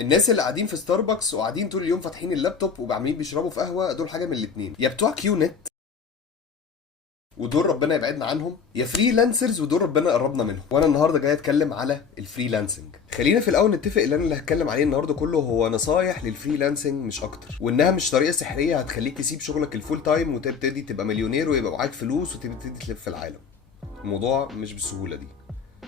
الناس اللي قاعدين في ستاربكس وقاعدين طول اليوم فاتحين اللابتوب وعمالين بيشربوا في قهوه، دول حاجه من الاتنين: يا بتوع كيو نت ودول ربنا يبعدنا عنهم، يا فريلانسرز ودول ربنا يقربنا منهم. وانا النهارده جاي اتكلم على الفريلانسنج. خلينا في الاول نتفق ان انا اللي هتكلم عليه النهارده كله هو نصايح للفريلانسنج مش اكتر، وانها مش طريقه سحريه هتخليك تسيب شغلك الفول تايم وتبتدي تبقى مليونير ويبقى معاك فلوس وتبتدي تلف في العالم. الموضوع مش بالسهوله دي.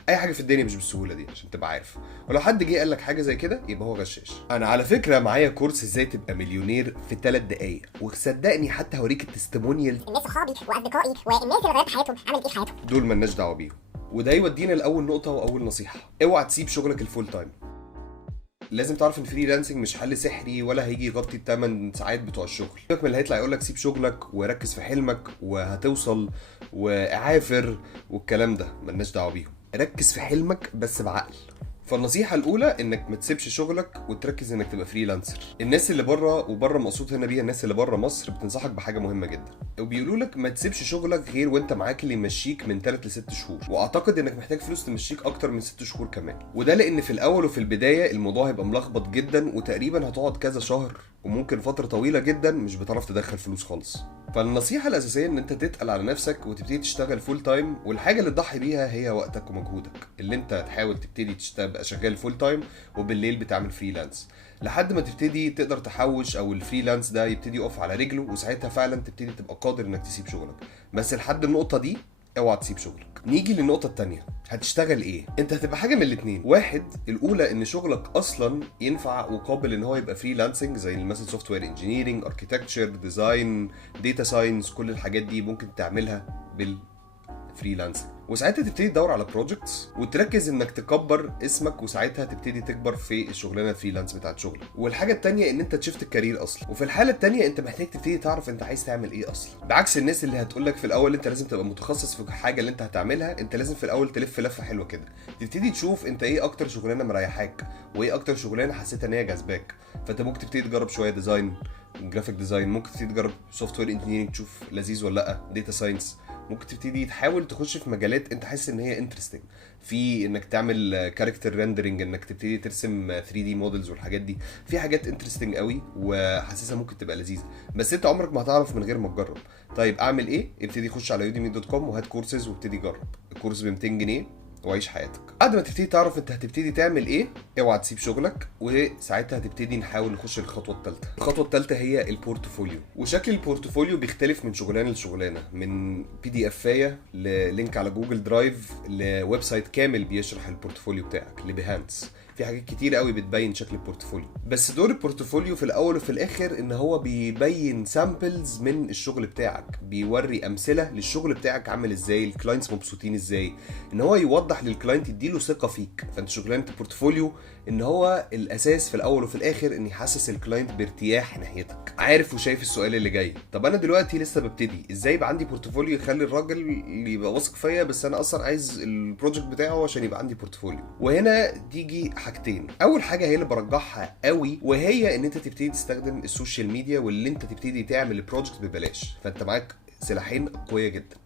اي حاجه في الدنيا مش بالسهوله دي عشان تبقى عارف، ولو حد جه قال لك حاجه زي كده يبقى هو غشاش. انا على فكره معايا كورس ازاي تبقى مليونير في 3 دقايق، وصدقني حتى هوريك التستمونيال. الناس صحابي واصدقائي والناس اللي غيرت حياتهم عملت ايه في حياتهم. دول مالناش دعوه بيهم. وده يودينا لاول نقطه واول نصيحه: اوعى تسيب شغلك الفول تايم. لازم تعرف ان الفريلانسنج مش حل سحري ولا هيجي يغطي ال8 ساعات بتوع الشغل. سيبك من اللي هيطلع يقول لك سيب شغلك وركز في حلمك وهتوصل واعافر والكلام ده، ملناش دعوه بيهم. ركز في حلمك بس بعقل. فالنصيحة الأولى إنك ما تسيبش شغلك وتركز إنك تبقى فريلانسر. الناس اللي بره، وبره مقصود هنا بيها الناس اللي بره مصر، بتنصحك بحاجة مهمة جدا، وبيقولوا لك ما تسيبش شغلك غير وأنت معاك اللي يمشيك من 3 ل 6 شهور، وأعتقد إنك محتاج فلوس تمشيك أكتر من 6 شهور كمان. وده لأن في الأول وفي البداية الموضوع هيبقى ملخبط جدا، وتقريبا هتقعد كذا شهر وممكن فترة طويلة جدا مش بتعرف تدخل فلوس خالص. فالنصيحة الأساسية إن أنت تتقل على نفسك وتبتدي تشتغل فول تايم، والحاجة اللي تضحي بيها هي وقتك ومجهودك، اللي أنت تحاول تبتدي تبقى شغال فول تايم وبالليل بتعمل فريلانس لحد ما تبتدي تقدر تحوش، او الفريلانس ده يبتدي يقف على رجله، وساعتها فعلا تبتدي تبقى قادر انك تسيب شغلك. بس لحد النقطة دي اوعى تسيب شغلك. نيجي للنقطة التانية: هتشتغل ايه؟ انت هتبقى حاجة من الاتنين. واحد، الاولى ان شغلك اصلا ينفع وقابل ان هو يبقى فريلانسنج، زي مثلا سوفت وير انجينيرنج، اركيتكتشر، ديزاين، داتا ساينس، كل الحاجات دي ممكن تعملها فريلانسنج. وساعتها تبتدي تدور على بروجكتس وتركز انك تكبر اسمك، وساعتها تبتدي تكبر في الشغلانه الفريلانس بتاعت شغلك. والحاجه الثانيه ان انت تشفت الكارير اصلا، وفي الحاله الثانيه انت محتاج تبتدي تعرف انت عايز تعمل ايه اصلا. بعكس الناس اللي هتقول لك في الاول انت لازم تبقى متخصص في حاجه اللي انت هتعملها، انت لازم في الاول تلف لفه حلوه كده، تبتدي تشوف انت ايه اكتر شغلانه مريحاك وايه اكتر شغلانه حسيت ان هي جذباك. فانت ممكن تبتدي تجرب شويه ديزاين، جرافيك ديزاين، ممكن تبتدي تجرب سوفت وير انجينيرنج تشوف لذيذ ولا لا، داتا ساينس، ممكن تبتدي تحاول تخش في مجالات انت حاسس ان هي انترستنج، في انك تعمل كاركتر ريندرنج، انك تبتدي ترسم 3 دي مودلز والحاجات دي. في حاجات انترستنج قوي وحاسسها ممكن تبقى لذيذه، بس انت عمرك ما هتعرف من غير ما تجرب. طيب اعمل ايه؟ ابتدي خش على udemy.com وهات كورسز وابتدي جرب. الكورس ب 200 جنيه وعيش حياتك. بعد ما تبتدي تعرف انت هتبتدي تعمل ايه، اوعى تسيب شغلك، وساعتها هتبتدي نحاول نخش الخطوه الثالثه. الخطوه الثالثه هي البورتفوليو. وشكل البورتفوليو بيختلف من شغلانه لشغلانه، من بي دي افايه للينك على جوجل درايف لويب سايت كامل بيشرح البورتفوليو بتاعك لبيهانس. في حاجات كتير قوي بتبين شكل البورتفوليو. بس دور البورتفوليو في الاول وفي الاخر ان هو بيبين سامبلز من الشغل بتاعك، بيوري امثله للشغل بتاعك عامل ازاي، الكلاينتس مبسوطين ازاي، ان هو يوضح للكلاينت، يديله ثقه فيك. فانت شغلانه البورتفوليو ان هو الاساس في الاول وفي الاخر ان يحسس الكلاينت بارتياح ناحيتك. عارف وشايف السؤال اللي جاي: طب انا دلوقتي لسه ببتدي، ازاي يبقى عندي بورتفوليو يخلي الراجل يبقى واثق فيا، بس انا اصلا عايز البروجكت بتاعه عشان يبقى عندي بورتفوليو؟ وهنا تيجي حاجتين. اول حاجه هي اللي برجحها قوي، وهي ان انت تبتدي تستخدم السوشيال ميديا، واللي انت تبتدي تعمل البروجكت ببلاش. فانت معاك سلاحين قويه جدا.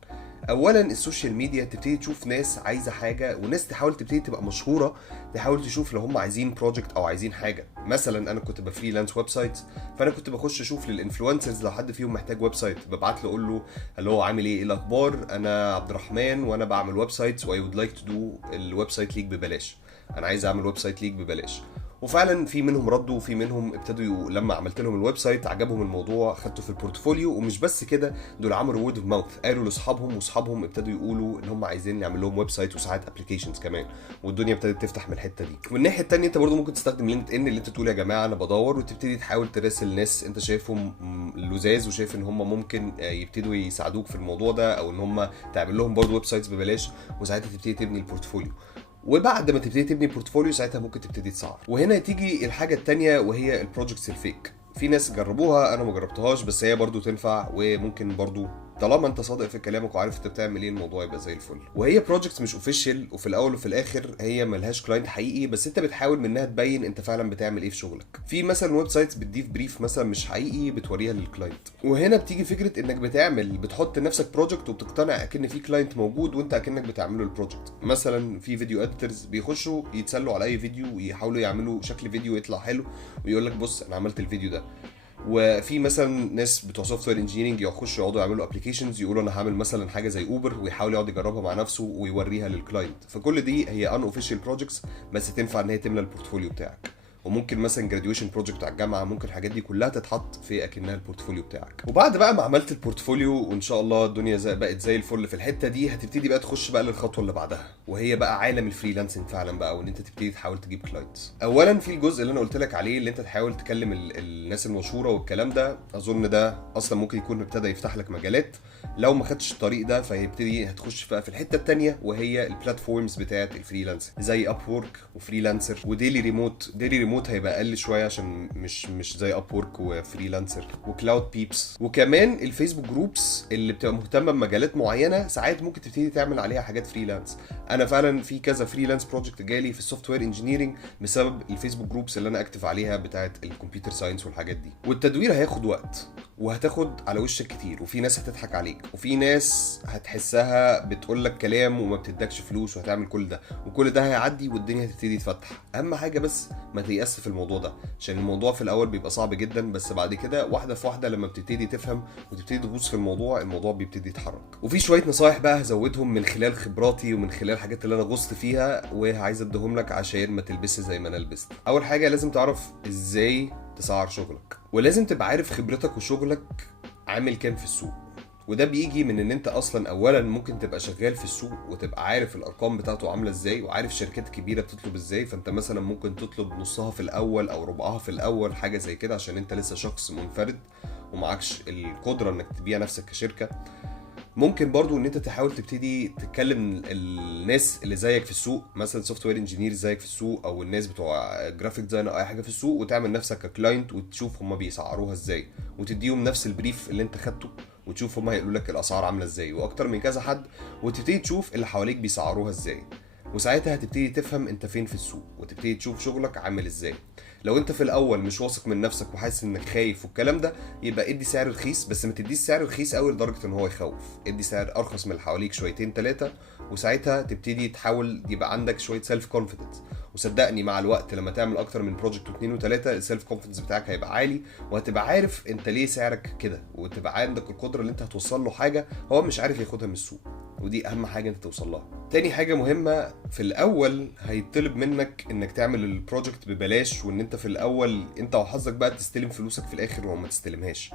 اولا السوشيال ميديا، تبتدي تشوف ناس عايزه حاجه، وناس تحاول تبتدي تبقى مشهوره، تحاول تشوف لو هم عايزين بروجكت او عايزين حاجه. مثلا انا كنت بفريلانس ويب سايت، فانا كنت بخش اشوف للانفلونسرز لو حد فيهم محتاج ويب سايت، ببعت له اقول له هلو عامل ايه الاخبار، انا عبد الرحمن وانا بعمل ويب سايتس واي وود لايك تو دو الويب سايت ليك ببلاش، انا عايز اعمل ويب سايت ليك ببلاش. وفعلا في منهم ردوا، وفي منهم ابتدوا لما عملت لهم الويب سايت عجبهم الموضوع، خدته في البورتفوليو. ومش بس كده، دول عملوا وورد اوف ماوث، قالوا لاصحابهم، واصحابهم ابتدوا يقولوا ان هم عايزين نعمل لهم ويب سايت وساعات ابلكيشنز كمان، والدنيا ابتدت تفتح من الحته دي. والناحيه الثانيه انت برضو ممكن تستخدم لينكد ان، اللي انت تقول يا جماعه انا بدور، وتبتدي تحاول تراسل ناس انت شايفهم لزاز وشايف ان هم ممكن يبتدوا يساعدوك في الموضوع ده، او ان هم تعمل لهم برضو ويب سايتس ببلاش، وساعتها تبتدي تبني البورتفوليو. وبعد ما تبتدي تبني بورتفوليو ساعتها ممكن تبتدي تسعر. وهنا تيجي الحاجه الثانيه وهي البروجكتس الفيك. في ناس جربوها، انا ما جربتهاش، بس هي برضو تنفع وممكن برضو طالما انت صادق في كلامك وعارف انت بتعمل ايه، الموضوع يبقى زي الفل. وهي بروجكتس مش اوفيشال، وفي الاول وفي الاخر هي ملهاش كلاينت حقيقي، بس انت بتحاول منها تبين انت فعلا بتعمل ايه في شغلك. في مثلا ويب سايتس بتضيف بريف مثلا مش حقيقي بتوريها للكلاينت، وهنا بتيجي فكره انك بتحط لنفسك بروجكت وبتقتنع اكن في كلاينت موجود وانت اكنك بتعمله البروجكت. مثلا في فيديو اديتورز بيخشوا يتسلوا على اي فيديو ويحاولوا يعملوا شكل فيديو يطلع حلو ويقول لك بص انا عملت الفيديو ده. وفي مثلا ناس بتوع سوفت وير انجينيرنج يخشوا يقعدوا يعملوا ابلكيشنز، يقولوا انا هعمل مثلا حاجه زي اوبر، ويحاول يقعد يجربها مع نفسه ويوريها للكلاينت. فكل دي هي ان اوفيشال بروجكتس، بس تنفع ان هي تملى البورتفوليو بتاعك. وممكن مثلا جراديويشن بروجكت على الجامعه، ممكن الحاجات دي كلها تتحط في اكنها البورتفوليو بتاعك. وبعد بقى ما عملت البورتفوليو وان شاء الله الدنيا بقت زي الفل في الحته دي، هتبتدي بقى تخش بقى للخطوه اللي بعدها، وهي بقى عالم الفريلانسنج فعلا بقى، وان انت تبتدي تحاول تجيب كلاينتس. اولا في الجزء اللي انا قلت لك عليه، اللي انت تحاول تكلم الناس المشهوره والكلام ده. اظن ده اصلا ممكن يكون ابتدى يفتح لك مجالات. لو ما خدتش الطريق ده فهيبتدي هتخش بقى في الحته الثانيه، وهي البلاتفورمز بتاعه الفريلانسنج زي اب وورك وفريلانسر وديلي ريموت. ديلي ريموت هيبقى اقل شويه عشان مش زي اب وورك وفريلانسر وكلاود بيبس. وكمان الفيسبوك جروبس اللي بتبقى مهتمه بمجالات معينه، ساعات ممكن تبتدي تعمل عليها حاجات فريلانس. انا فعلا في كذا فريلانس بروجكت جالي في السوفت وير انجينيرنج بسبب الفيسبوك جروبس اللي انا اكتف عليها بتاعه الكمبيوتر ساينس والحاجات دي. والتدوير هياخد وقت وهتاخد على وشك كتير، وفي ناس هتضحك عليك، وفي ناس هتحسها بتقول لك كلام وما بتدكش فلوس، وهتعمل كل ده، وكل ده هيعدي والدنيا هتبتدي تفتح. اهم حاجه بس ما تيأس في الموضوع ده، عشان الموضوع في الاول بيبقى صعب جدا، بس بعد كده واحده في واحده لما بتبتدي تفهم وتبتدي تغوص في الموضوع بيبتدي يتحرك. وفي شويه نصايح بقى هزودهم من خلال خبراتي ومن خلال الحاجات اللي انا غصت فيها، وعايز اديهم لك عشان ما تلبسش زي ما انا لبست. اول حاجه لازم تعرف ازاي تسعر شغلك، ولازم تبقى عارف خبرتك وشغلك عامل كام في السوق. وده بيجي من ان انت اصلا اولا ممكن تبقى شغال في السوق وتبقى عارف الارقام بتاعته عامله ازاي، وعارف شركات كبيره بتطلب ازاي. فانت مثلا ممكن تطلب نصها في الاول او ربعها في الاول، حاجه زي كده، عشان انت لسه شخص منفرد ومعكش القدره انك تبيع نفسك كشركه. ممكن برضو ان انت تحاول تبتدي تتكلم الناس اللي زيك في السوق، مثلا سوفت وير انجينير زيك في السوق، او الناس بتوع جرافيك ديزاين او اي حاجه في السوق، وتعمل نفسك ككلاينت وتشوف هم بيسعروها ازاي، وتديهم نفس البريف اللي انت خدته وتشوف هم هيقولوا لك الاسعار عامله ازاي، واكتر من كذا حد، وتبتدي تشوف اللي حواليك بيسعروها ازاي. وساعتها هتبتدي تفهم انت فين في السوق، وتبتدي تشوف شغلك عامل ازاي. لو انت في الاول مش واثق من نفسك وحاسس انك خايف والكلام ده، يبقى ادي سعر رخيص، بس ما تديش سعر رخيص قوي لدرجه ان هو يخوف. ادي سعر ارخص من اللي حواليك شويتين ثلاثه، وساعتها تبتدي تحاول يبقى عندك شويه سيلف كونفيدنس. وصدقني مع الوقت لما تعمل اكتر من بروجكت واثنين وثلاثه، السيلف كونفيدنس بتاعك هيبقى عالي، وهتبقى عارف انت ليه سعرك كده، وتبقى عندك القدره اللي انت هتوصل له حاجه هو مش عارف ياخدها من السوق. ودي اهم حاجه انت توصل لها. تاني حاجه مهمه، في الاول هيطلب منك انك تعمل البروجكت ببلاش، وان انت في الاول انت وحظك بقى تستلم فلوسك في الاخر وما تستلمهاش.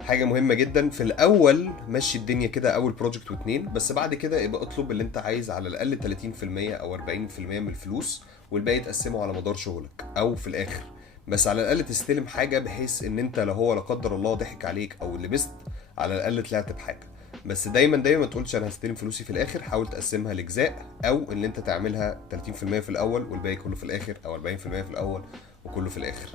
حاجه مهمه جدا، في الاول مشي الدنيا كده اول بروجكت واتنين، بس بعد كده يبقى اطلب اللي انت عايز على الاقل 30% او 40% من الفلوس، والباقي تقسمه على مدار شغلك او في الاخر. بس على الاقل تستلم حاجه، بحيث ان انت لو هو لا قدر الله ضحك عليك او لبست، على الاقل طلعت بحاجه. بس دايما ما تقولش انا هستلم فلوسي في الاخر، حاول تقسمها لاجزاء، او ان انت تعملها 30% في الاول والباقي كله في الاخر، او 40% في الاول وكله في الاخر.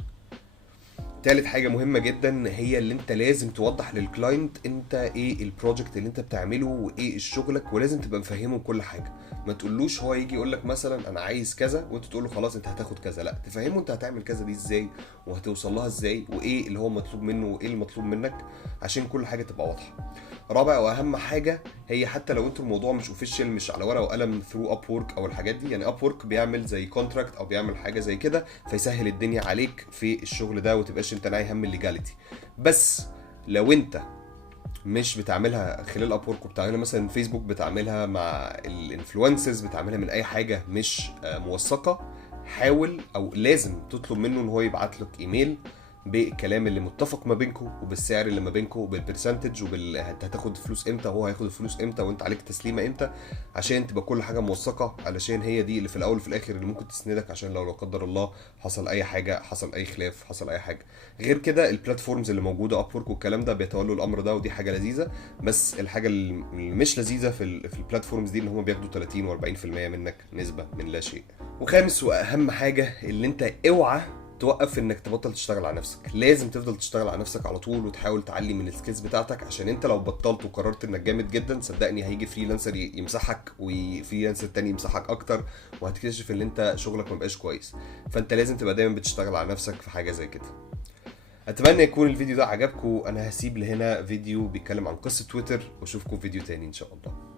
تالت حاجه مهمه جدا، هي اللي انت لازم توضح للكلاينت انت ايه البروجكت اللي انت بتعمله وايه شغلك، ولازم تبقى مفهمه كل حاجه. ما تقولوش هو يجي يقول لك مثلا انا عايز كذا وانت تقول له خلاص انت هتاخد كذا، لا، تفهمه انت هتعمل كذا دي ازاي وهتوصل لها ازاي، وايه اللي هو مطلوب منه وايه المطلوب منك، عشان كل حاجه تبقى واضحه. رابع واهم حاجه، هي حتى لو انتوا الموضوع مش اوفيشال، مش على ورقه وقلم ثرو اب وورك او الحاجات دي، يعني اب وورك بيعمل زي كونتراكت او بيعمل حاجه زي كده فيسهل الدنيا عليك في الشغل ده، وتبقاش انت ناعي هم الليجاليتي. بس لو انت مش بتعملها خلال اب وورك، بتعملها مثلا فيسبوك، بتعملها مع الانفلونسرز، بتعملها من اي حاجه مش موثقه، حاول او لازم تطلب منه ان هو يبعت لك ايميل بالكلام اللي متفق ما بينكم، وبالسعر اللي ما بينكم، وبالبرسنتج، انت هتاخد فلوس امتى وهو هياخد الفلوس امتى وانت عليك تسليمه امتى، عشان تبقى كل حاجه موثقه، علشان هي دي اللي في الاول وفي الاخر اللي ممكن تسندك، عشان لو لا قدر الله حصل اي حاجه، حصل اي خلاف، حصل اي حاجه. غير كده البلاتفورمز اللي موجوده اب وورك والكلام ده بيتولوا الامر ده، ودي حاجه لذيذه. بس الحاجه اللي مش لذيذه في البلاتفورمز دي ان هم بياخدوا 30 و40% منك، نسبه من لا شيء. وخامس واهم حاجه، اللي انت اوعى توقف انك تبطل تشتغل على نفسك. لازم تفضل تشتغل على نفسك على طول وتحاول تعلي من السكيلز بتاعتك، عشان انت لو بطلت وقررت انك جامد جدا صدقني هيجي فريلانسر يمسحك وفريلانسر تاني يمسحك اكتر، وهتكتشف ان انت شغلك مبقاش كويس. فانت لازم تبقى دايما بتشتغل على نفسك في حاجه زي كده. اتمنى يكون الفيديو ده عجبكم. انا هسيب لهنا فيديو بيتكلم عن قصه تويتر، واشوفكم في فيديو تاني ان شاء الله.